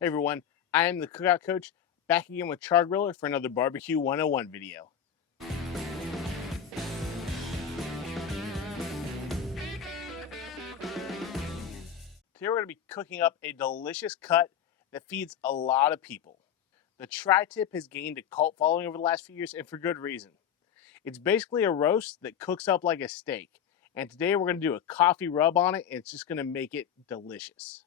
Hey everyone, I am the Cookout Coach, back again with Char-Griller for another Barbecue 101 video. Today we're going to be cooking up a delicious cut that feeds a lot of people. The tri-tip has gained a cult following over the last few years, and for good reason. It's basically a roast that cooks up like a steak, and today we're going to do a coffee rub on it, and it's just going to make it delicious.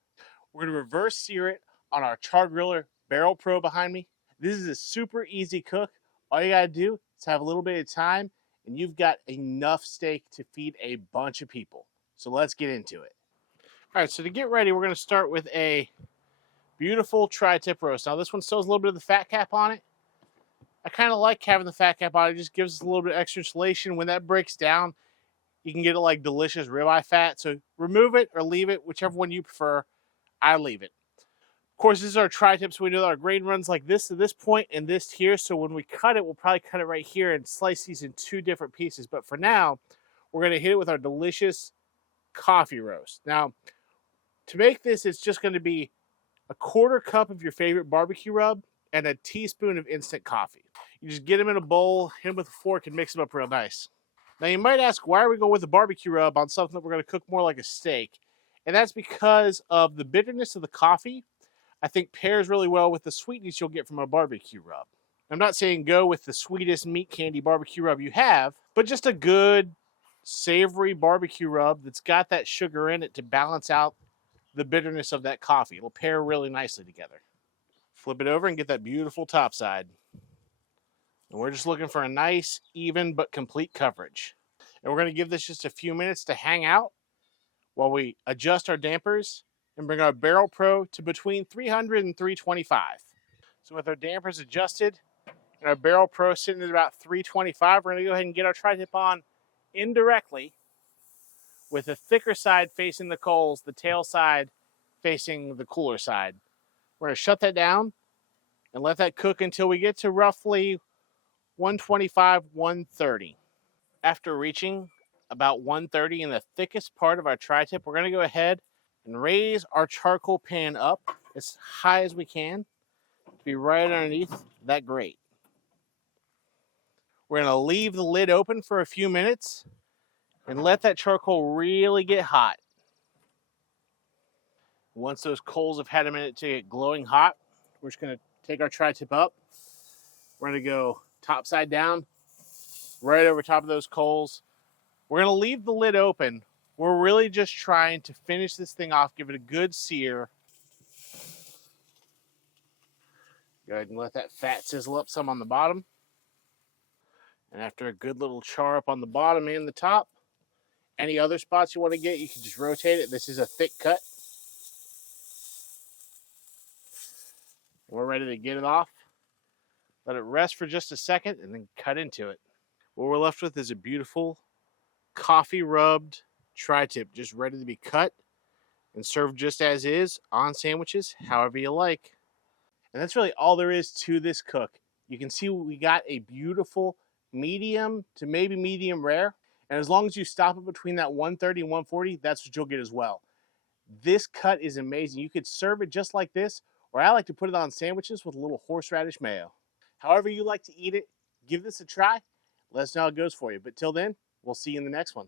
We're going to reverse sear it on our Char-Griller Barrel Pro behind me. This is a super easy cook. All you got to do is have a little bit of time, and you've got enough steak to feed a bunch of people. So let's get into it. All right, so to get ready, we're going to start with a beautiful tri-tip roast. Now, this one still has a little bit of the fat cap on it. I kind of like having the fat cap on it. It just gives us a little bit of extra insulation. When that breaks down, you can get it like delicious ribeye fat. So remove it or leave it, whichever one you prefer. I leave it. Of course, this is our tri-tip, so we do our grain runs like this to this point and this here. So when we cut it, we'll probably cut it right here and slice these in two different pieces. But for now, we're going to hit it with our delicious coffee roast. Now, to make this, it's just going to be a quarter cup of your favorite barbecue rub and a teaspoon of instant coffee. You just get them in a bowl, hit them with a fork, and mix them up real nice. Now, you might ask, why are we going with a barbecue rub on something that we're going to cook more like a steak? And that's because of the bitterness of the coffee, I think pairs really well with the sweetness you'll get from a barbecue rub. I'm not saying go with the sweetest meat candy barbecue rub you have, but just a good, savory barbecue rub that's got that sugar in it to balance out the bitterness of that coffee. It'll pair really nicely together. Flip it over and get that beautiful top side. And we're just looking for a nice, even, but complete coverage. And we're going to give this just a few minutes to hang out while we adjust our dampers and bring our Barrel Pro to between 300 and 325. So with our dampers adjusted and our Barrel Pro sitting at about 325, we're going to go ahead and get our tri-tip on indirectly with the thicker side facing the coals, the tail side facing the cooler side. We're going to shut that down and let that cook until we get to roughly 125, 130. After reaching about 130 in the thickest part of our tri-tip, we're going to go ahead and raise our charcoal pan up as high as we can to be right underneath that grate. We're going to leave the lid open for a few minutes and let that charcoal really get hot. Once those coals have had a minute to get glowing hot, we're just going to take our tri-tip up. We're going to go top side down, right over top of those coals. We're going to leave the lid open. We're really just trying to finish this thing off, give it a good sear. Go ahead and let that fat sizzle up some on the bottom. And after a good little char up on the bottom and the top, any other spots you want to get, you can just rotate it. This is a thick cut. We're ready to get it off. Let it rest for just a second and then cut into it. What we're left with is a beautiful coffee rubbed tri-tip, just ready to be cut and served just as is on sandwiches, however you like. And that's really all there is to this cook. You can see we got a beautiful medium to maybe medium rare. And as long as you stop it between that 130 and 140, that's what you'll get as well. This cut is amazing. You could serve it just like this, or I like to put it on sandwiches with a little horseradish mayo. However you like to eat it, give this a try. Let us know how it goes for you. But till then, we'll see you in the next one.